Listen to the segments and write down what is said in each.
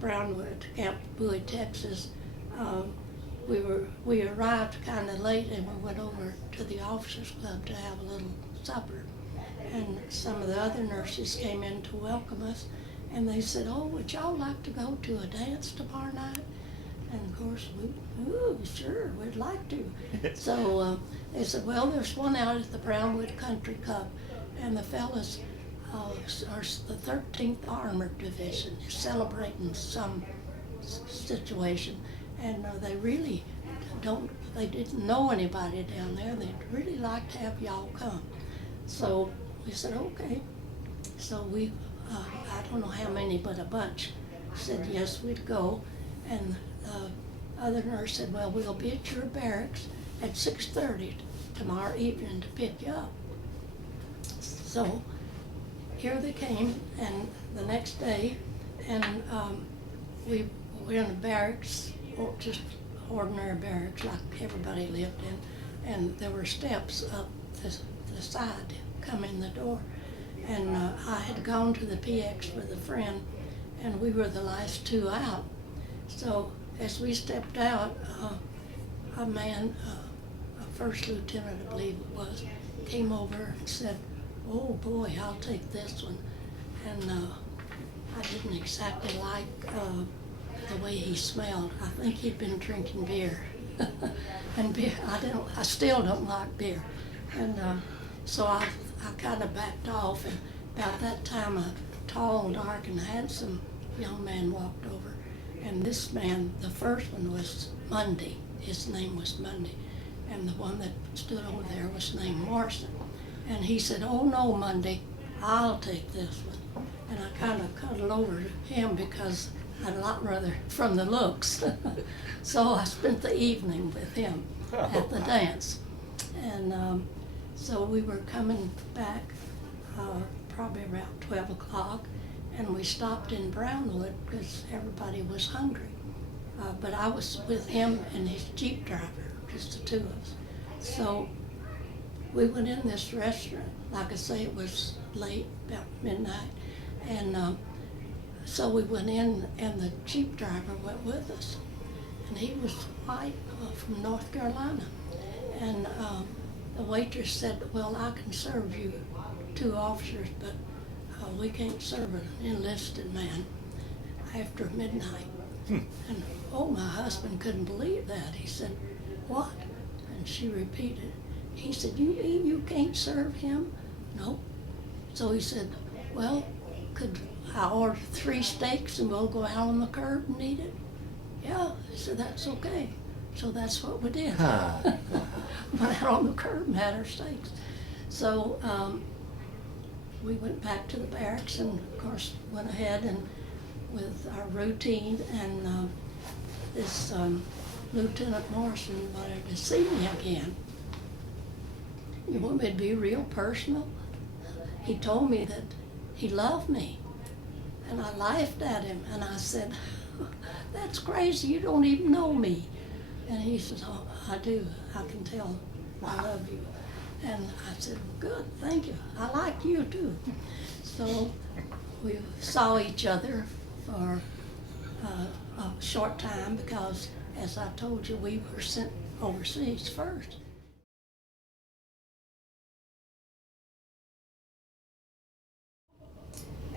Brownwood, Camp Bowie, Texas. We arrived kind of late, and we went over to the officers club to have a little supper. And some of the other nurses came in to welcome us, and they said, "Oh, would y'all like to go to a dance tomorrow night?" And of course, ooh, sure, we'd like to. So they said, "Well, there's one out at the Brownwood Country Club, and the fellas are the 13th Armored Division is celebrating some situation, and they really they didn't know anybody down there. They'd really like to have y'all come." So we said, okay. So we, I don't know how many, but a bunch said yes, we'd go. And the other nurse said, "Well, we'll be at your barracks at 6:30 tomorrow evening to pick you up." So here they came, and the next day, and we were in a barracks, or just ordinary barracks like everybody lived in, and there were steps up the side to come in the door. And I had gone to the PX with a friend, and we were the last two out. So as we stepped out, a man, a first lieutenant I believe it was, came over and said, "Oh boy, I'll take this one." And I didn't exactly like the way he smelled. I think he'd been drinking beer. And beer, I still don't like beer. And so I kind of backed off, and about that time a tall, dark, and handsome young man walked over. And this man, the first one was Monday. His name was Monday. And the one that stood over there was named Morrison. And he said, "Oh no, Monday, I'll take this one." And I kind of cuddled over to him because I'd a lot rather from the looks. So I spent the evening with him at the dance. And so we were coming back probably around 12 o'clock, and we stopped in Brownwood because everybody was hungry. But I was with him and his Jeep driver, just the two of us. So we went in this restaurant. Like I say, it was late, about midnight. And so we went in, and the Jeep driver went with us. And he was white, from North Carolina. And the waitress said, "Well, I can serve you 2 officers, but we can't serve an enlisted man after midnight." And oh, my husband couldn't believe that. He said, "What?" And she repeated. He said, "You mean you can't serve him?" "No." So he said, "Well, could I order 3 steaks and we'll go out on the curb and eat it?" "Yeah." I said, "That's okay." So that's what we did. Went out on the curb and had our steaks. So we went back to the barracks, and of course went ahead and with our routine, and this Lieutenant Morrison wanted to see me again. "You want me to be real personal?" He told me that he loved me, and I laughed at him, and I said, "That's crazy, you don't even know me." And he said, "Oh, I do, I can tell I love you." And I said, "Good, thank you, I like you too." So we saw each other for a short time because, as I told you, we were sent overseas first.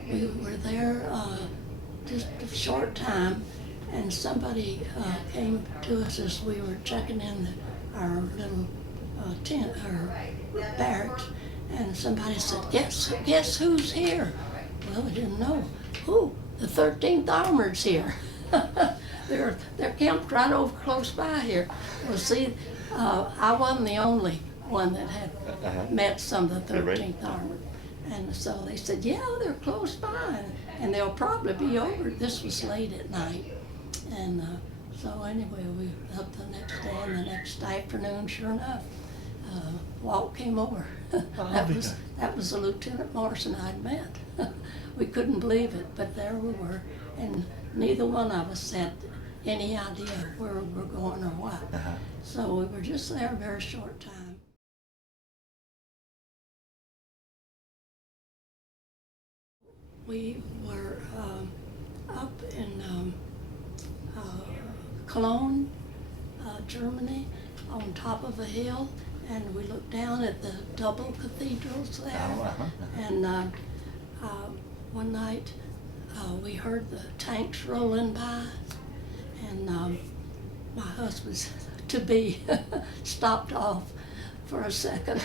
We were there just a short time, and somebody came to us as we were checking in our little tent, our barracks, and somebody said, guess who's here?" Well, we didn't know. "Who?" "The 13th Armored's here." They're camped right over close by here. Well, see, I wasn't the only one that had met some of the 13th Armored. And so they said, "Yeah, they're close by, and they'll probably be over." This was late at night. And so anyway, we were up the next day, and the next afternoon, sure enough, Walt came over. That was the Lieutenant Morrison I'd met. We couldn't believe it, but there we were, and neither one of us had any idea where we were going or what. So we were just there a very short time. We were up in Cologne, Germany, on top of a hill, and we looked down at the double cathedrals there. Oh, uh-huh. And one night we heard the tanks rolling by, and my husband's to be stopped off for a second.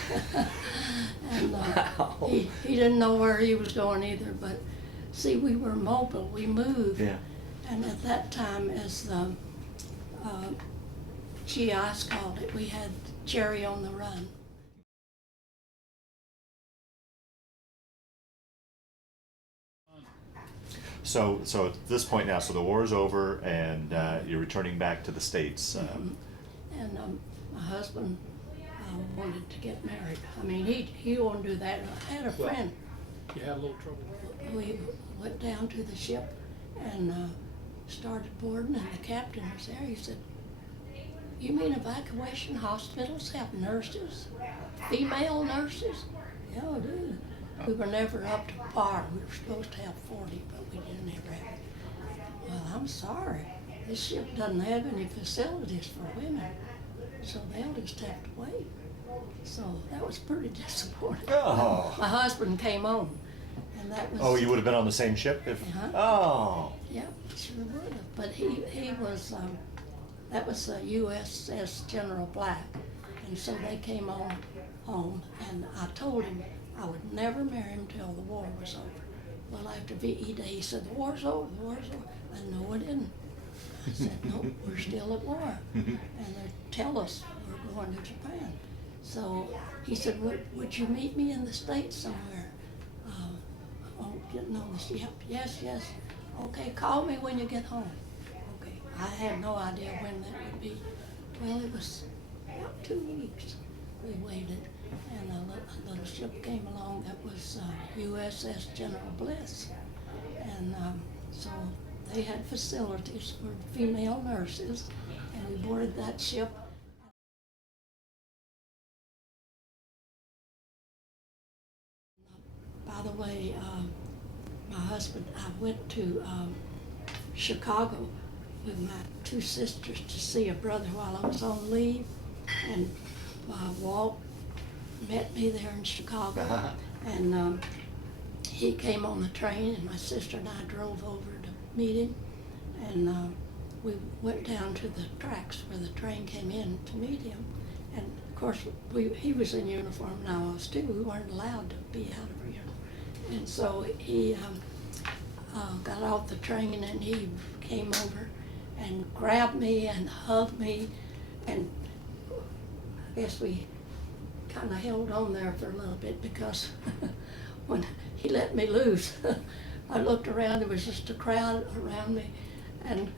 And Wow. he didn't know where he was going either, but see, we were mobile, we moved. Yeah. And at that time, as the GIs called it, we had Jerry on the run. So at this point now, so the war is over, and you're returning back to the States. And my husband wanted to get married. I mean, he wouldn't do that. I had a friend. You had a little trouble. We went down to the ship and started boarding, and the captain was there. He said, "You mean evacuation hospitals have nurses, female nurses?" "Yeah, I do." We were never up to par. We were supposed to have 40, but we didn't ever have it. "Well, I'm sorry. This ship doesn't have any facilities for women, so they'll just have to wait." So that was pretty disappointing. Oh. My husband came on, and that was... Oh, you would have been on the same ship if. Uh-huh. Oh. Yeah, sure would have. But he was, that was USS General Black, and so they came on home, and I told him I would never marry him till the war was over. Well, after VE Day, he said, "The war's over, the war's over." I know it didn't. I said, "No, we're still at war." And they tell us we're going to Japan. So he said, would you meet me in the States somewhere? Getting on the ship. Yes, yes. Okay, call me when you get home. Okay. I had no idea when that would be. Well, it was about 2 weeks. We waited, and a little ship came along that was USS General Bliss. And so they had facilities for female nurses, and we boarded that ship. By the way, my husband, I went to Chicago with my 2 sisters to see a brother while I was on leave, and Walt met me there in Chicago, and he came on the train, and my sister and I drove over to meet him, and we went down to the tracks where the train came in to meet him, and of course he was in uniform and I was too. We weren't allowed to be out of uniform. And so he got off the train, and he came over and grabbed me and hugged me, and I guess we kind of held on there for a little bit, because when he let me loose, I looked around, there was just a crowd around me, and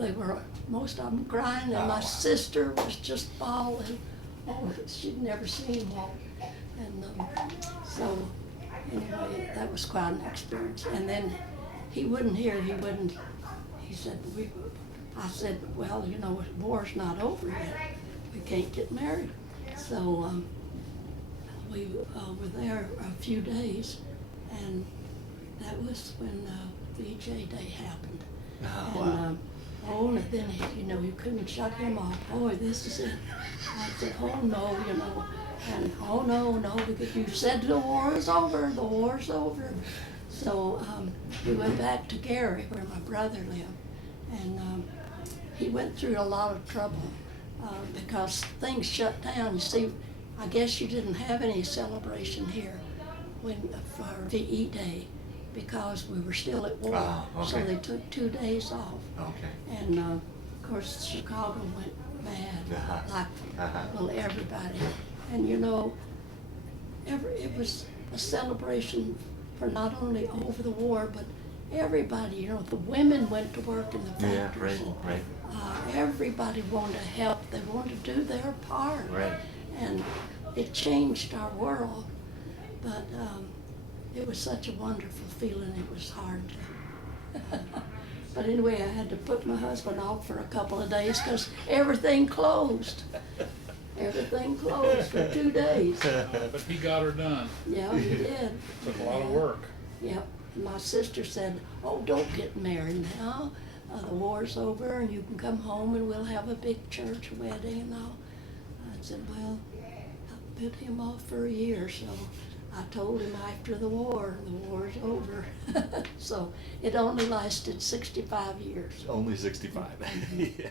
they were, most of them crying, and my sister was just bawling. Oh, she'd never seen Walt. And so anyway, that was quite an experience. And then he wouldn't hear, he said, I said, "Well, you know, the war's not over yet. We can't get married." So we were there a few days, and that was when VJ Day happened. Oh, wow. And then, you couldn't shut him off. "Boy, this is it." I said, "Oh, no, and "Oh, no, because you said the war is over, the war's over." So we went back to Gary, where my brother lived, and he went through a lot of trouble because things shut down. You see, I guess you didn't have any celebration here for VE Day, because we were still at war. Oh, okay. So they took 2 days off. Okay. And of course, Chicago went mad, like everybody. And it was a celebration for not only over the war, but everybody. The women went to work in the factories. Yeah, right. Everybody wanted to help. They wanted to do their part. Right. And it changed our world. But it was such a wonderful feeling. It was hard to. But anyway, I had to put my husband off for a couple of days because everything closed. Everything closed for 2 days. But he got her done. Yeah, he did. Took a lot of work. Yep. my sister said, "Oh, don't get married now. The war's over and you can come home and we'll have a big church wedding and all." I said, "Well, I put him off for a year, so I told him after the war's over." So it only lasted 65 years. Only 65. Yeah.